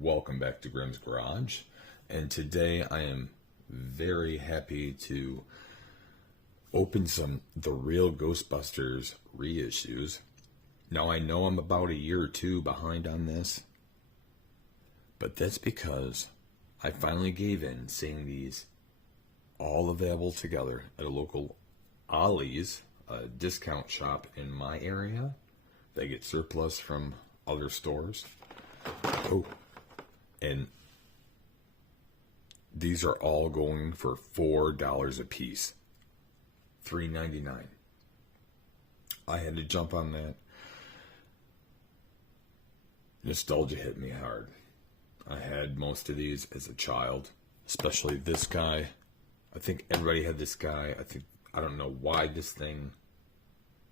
Welcome back to Grimm's Garage, and today I am very happy to open some the Real Ghostbusters reissues. Now I know I'm about a year or two behind on this, but that's because I finally gave in seeing these all available together at a local Ollie's, a discount shop in my area. They get surplus from other stores. Oh, and these are all going for $4 a piece. $3.99. I had to jump on that. Nostalgia hit me hard. I had most of these as a child, especially this guy. I think everybody had this guy. I don't know why this thing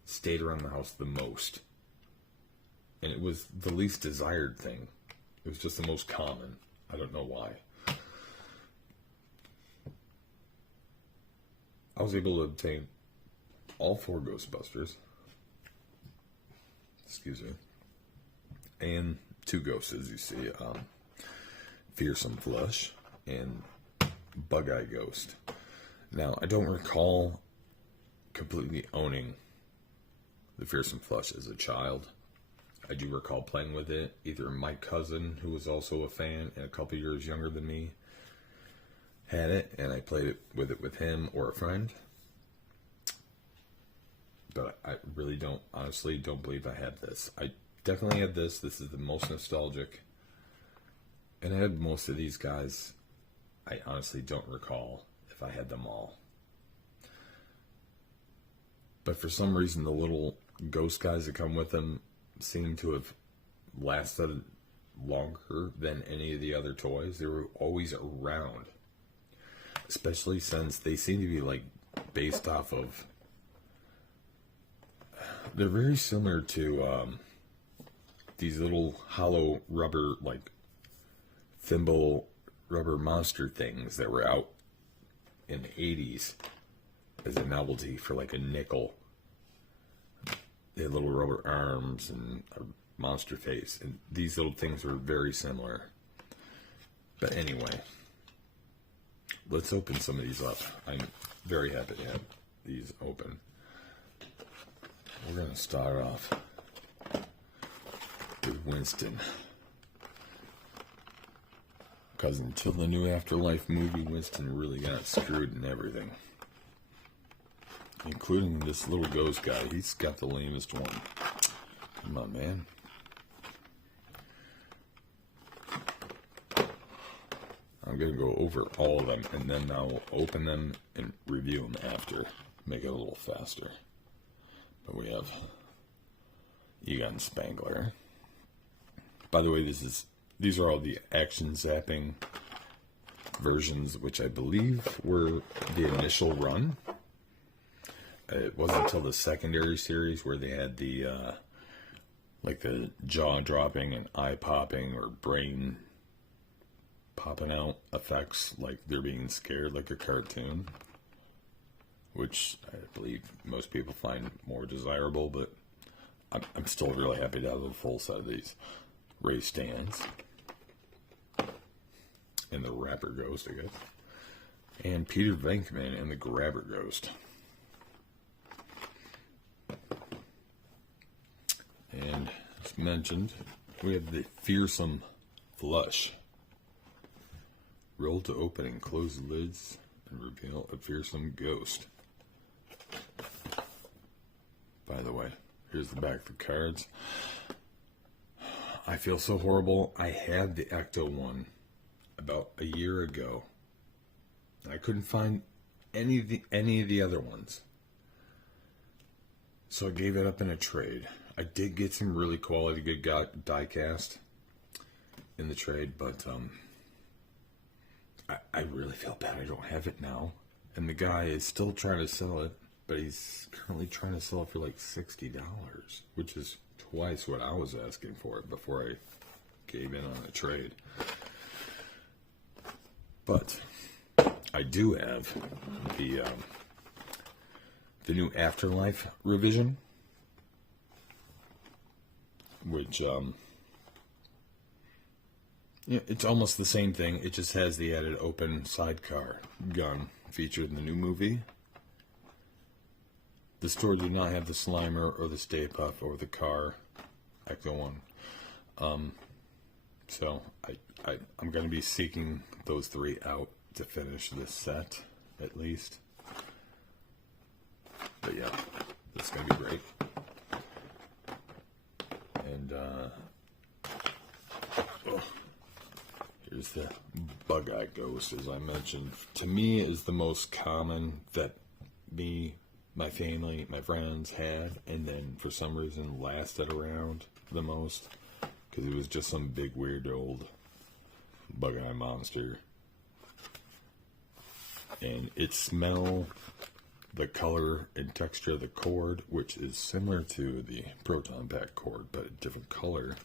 stayed around the house the most. And it was the least desired thing. It was just the most common. I don't know why. I was able to obtain all 4 Ghostbusters. Excuse me. And 2 ghosts, as you see. Fearsome Flush and Bug-Eye Ghost. Now, I don't recall completely owning the Fearsome Flush as a child. I do recall playing with it. Either my cousin, who was also a fan and a couple years younger than me, had it, and I played with him or a friend. But I really honestly don't believe I had this. I definitely had this. This is the most nostalgic. And I had most of these guys. I honestly don't recall if I had them all. But for some reason, the little ghost guys that come with them seem to have lasted longer than any of the other toys. They were always around. Especially since they seem to be like based off of... They're very similar to these little hollow rubber, like thimble rubber monster things that were out in the 80s as a novelty for like a nickel. They had little rubber arms and a monster face, and these little things were very similar. But anyway, let's open some of these up. I'm very happy to have these open. We're going to start off with Winston. Because until the new Afterlife movie, Winston really got screwed in everything. Including this little ghost guy. He's got the lamest one. Come on, man. I'm going to go over all of them, and then I'll open them and review them after. Make it a little faster. But we have Egon Spangler. By the way, these are all the action zapping versions, which I believe were the initial run. It wasn't until the secondary series where they had the like the jaw dropping and eye popping or brain popping out effects, like they're being scared like a cartoon, which I believe most people find more desirable. But I'm still really happy to have a full set of these. Ray Stantz and the Rapper Ghost, I guess, and Peter Venkman and the Grabber Ghost. And as mentioned, we have the Fearsome Flush. Roll to open and close lids and reveal a fearsome ghost. By the way, here's the back of the cards. I feel so horrible. I had the Ecto one about a year ago. I couldn't find any of the other ones. So I gave it up in a trade. I did get some really quality good die cast in the trade, but I really feel bad I don't have it now. And the guy is still trying to sell it, but he's currently trying to sell it for like $60, which is twice what I was asking for it before I gave in on the trade. But I do have the new Afterlife revision, which Yeah, it's almost the same thing. It just has the added open sidecar gun featured in the new movie. The store did not have the Slimer or the Stay Puft or the car, Ecto 1. So I'm going to be seeking those 3 out to finish this set, at least. But yeah, this is going to be great. And here's the Bug-Eye Ghost, as I mentioned. To me, is the most common that me, my family, my friends had, and then for some reason lasted around the most, because it was just some big weird old bug-eye monster. And its smell, the color and texture of the cord, which is similar to the proton pack cord, but a different color.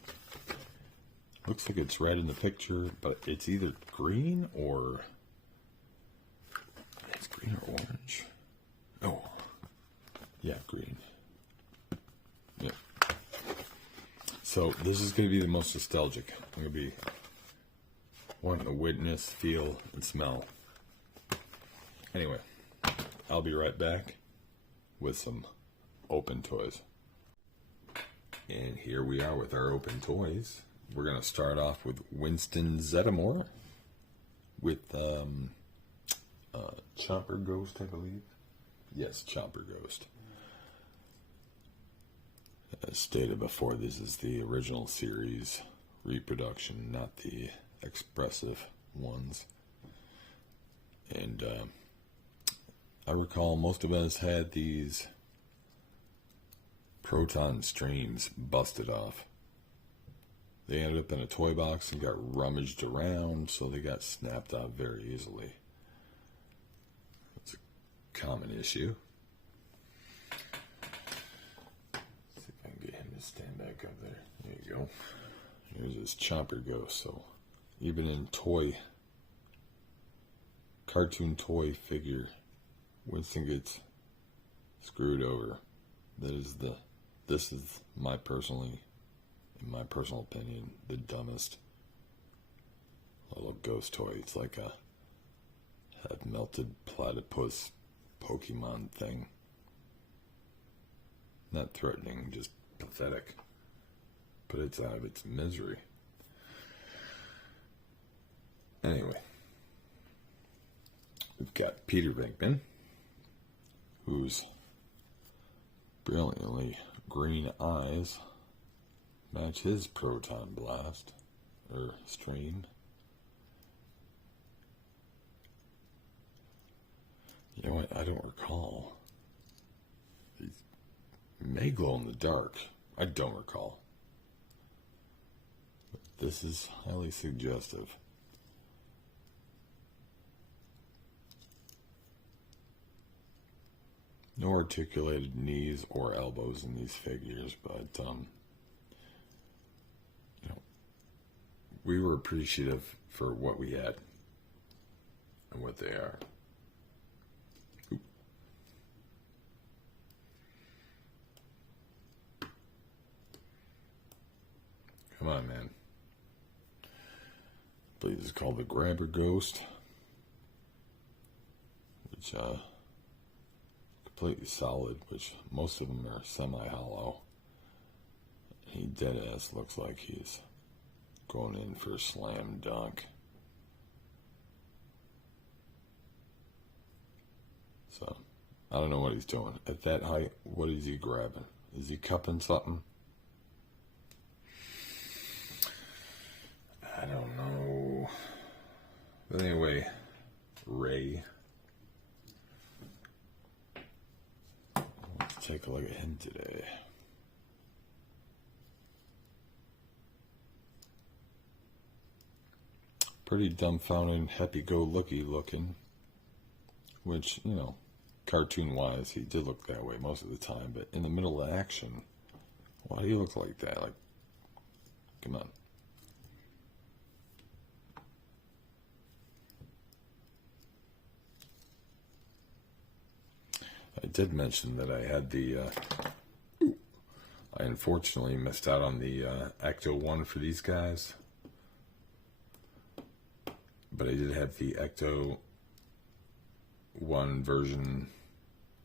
Looks like it's red in the picture, but it's either green or... It's green or orange. Oh. Yeah, green. Yeah. So this is going to be the most nostalgic. I'm going to be wanting to witness, feel, and smell. Anyway, I'll be right back with some open toys. And here we are with our open toys. We're going to start off with Winston Zeddemore with Chopper Ghost, I believe. Yes, Chopper Ghost. As stated before, this is the original series reproduction, not the expressive ones. And I recall most of us had these proton streams busted off. They ended up in a toy box and got rummaged around, so they got snapped out very easily. It's a common issue. See if I can get him to stand back up there. There you go. Here's his Chopper Ghost. So even in cartoon toy figure, Winston gets screwed over. This is in my personal opinion, the dumbest little ghost toy. It's like a melted platypus Pokemon thing. Not threatening, just pathetic. But it's out of its misery. Anyway, we've got Peter Venkman, whose brilliantly green eyes match his proton blast, or stream. You know what, I don't recall. He may glow in the dark. I don't recall. But this is highly suggestive. No articulated knees or elbows in these figures, but we were appreciative for what we had and what they are. Oop. Come on, man. I believe this is called the Grabber Ghost, which completely solid, which most of them are semi-hollow. He dead-ass looks like he's going in for a slam dunk. So, I don't know what he's doing. At that height, what is he grabbing? Is he cupping something? I don't know. But anyway, Ray. Let's take a look at him today. Pretty dumbfounded, happy-go-lucky looking. Which, cartoon-wise, he did look that way most of the time. But in the middle of action, why do you look like that? Like, come on. I did mention that I had I unfortunately missed out on the Ecto 1 for these guys. but I did have the Ecto one version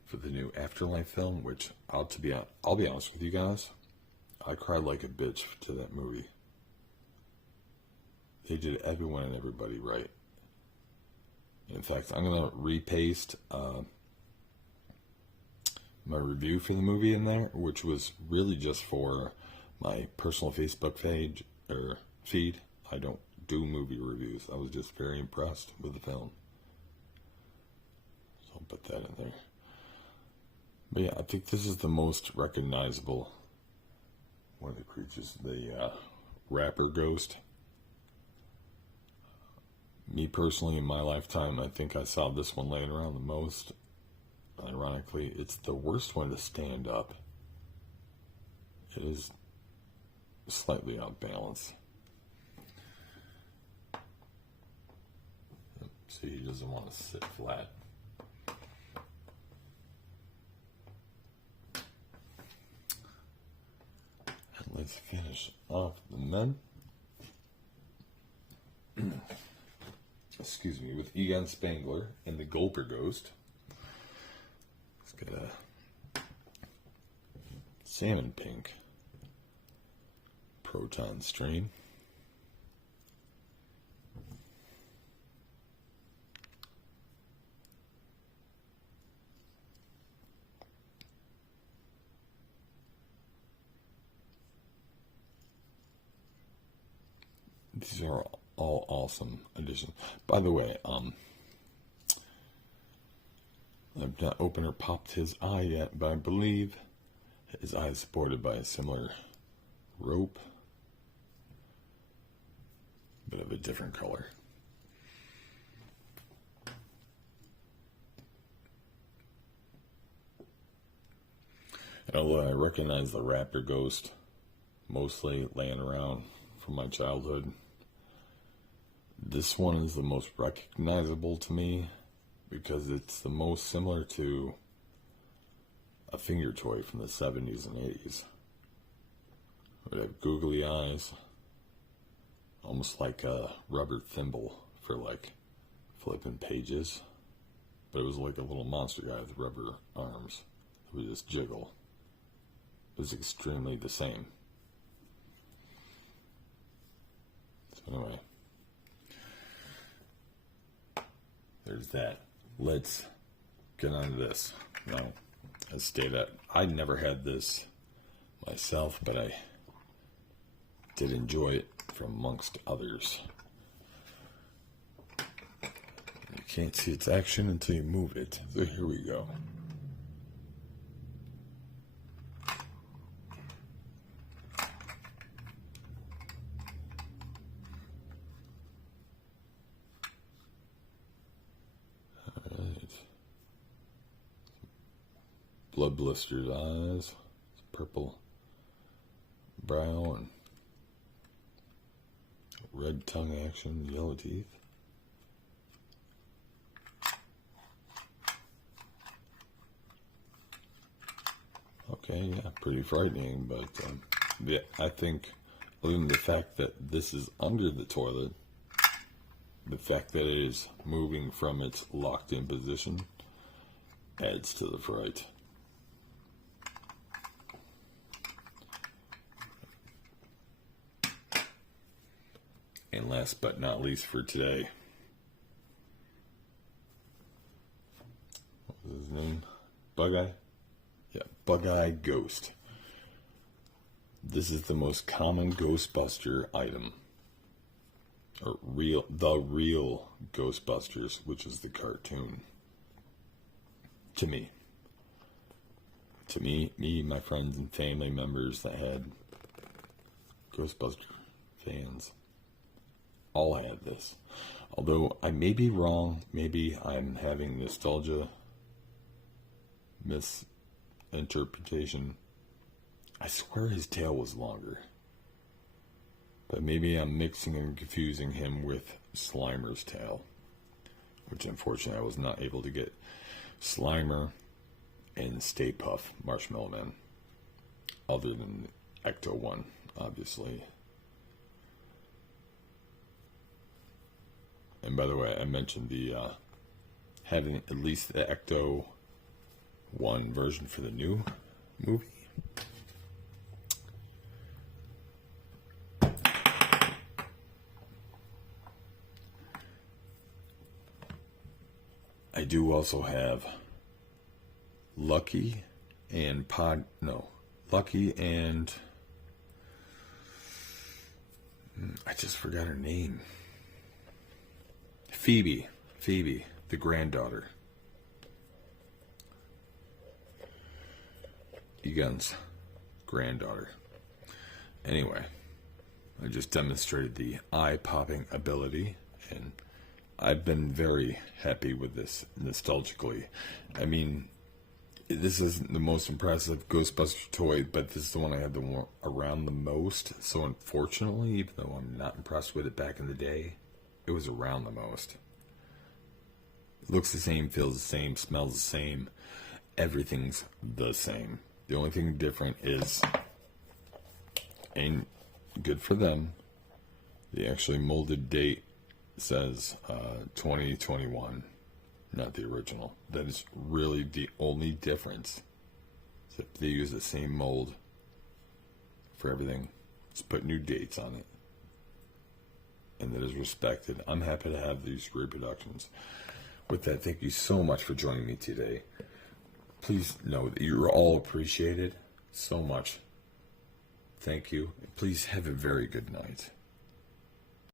for the new Afterlife film, which I'll be honest with you guys, I cried like a bitch to that movie. They did everyone and everybody right. In fact, I'm gonna repaste my review for the movie in there, which was really just for my personal Facebook page or feed. I don't do movie reviews. I was just very impressed with the film. So I'll put that in there. But yeah, I think this is the most recognizable one of the creatures, the rapper ghost. Me personally, in my lifetime, I think I saw this one laying around the most. Ironically, it's the worst one to stand up. It is slightly out of balance. See, he doesn't want to sit flat. And let's finish off the men. Excuse me, with Egon Spangler and the Gulper Ghost. It's got a salmon pink proton stream. These are all awesome additions. By the way, I've not opened or popped his eye yet, but I believe his eye is supported by a similar rope, but of a different color. And although I recognize the raptor ghost mostly laying around from my childhood, this one is the most recognizable to me because it's the most similar to a finger toy from the 70s and 80s. It would have googly eyes, almost like a rubber thimble for like flipping pages, but it was like a little monster guy with rubber arms that would just jiggle. It was extremely the same. So anyway, there's that. Let's get on to this. Now, as stated, I never had this myself, but I did enjoy it from amongst others. You can't see its action until you move it. So here we go. Blood blistered eyes, purple brow, and red tongue action, yellow teeth. Okay, yeah, pretty frightening, but yeah, I think other than the fact that this is under the toilet, the fact that it is moving from its locked in position adds to the fright. And last but not least for today, what was his name? Bug-Eye? Yeah, Bug-Eye Ghost. This is the most common Ghostbuster item. Or the real Ghostbusters, which is the cartoon. To me. Me, my friends and family members that had Ghostbuster fans all had this. Although I may be wrong, maybe I'm having nostalgia misinterpretation. I swear his tail was longer. But maybe I'm mixing and confusing him with Slimer's tail, which unfortunately I was not able to get Slimer and Stay Puft Marshmallow Man, other than Ecto 1, obviously. And by the way, I mentioned the having at least the Ecto 1 version for the new movie. I do also have Lucky and I just forgot her name. Phoebe, the granddaughter. Egon's granddaughter. Anyway, I just demonstrated the eye-popping ability, and I've been very happy with this nostalgically. I mean, this isn't the most impressive Ghostbuster toy, but this is the one I had around the most. So unfortunately, even though I'm not impressed with it back in the day, it was around the most. It looks the same, feels the same, smells the same. Everything's the same. The only thing different is, and good for them, the actually molded date says 2021, not the original. That is really the only difference. Except they use the same mold for everything. Just put new dates on it. And that is respected. I'm happy to have these reproductions. With that, thank you so much for joining me today. Please know that you're all appreciated so much. Thank you. Please have a very good night.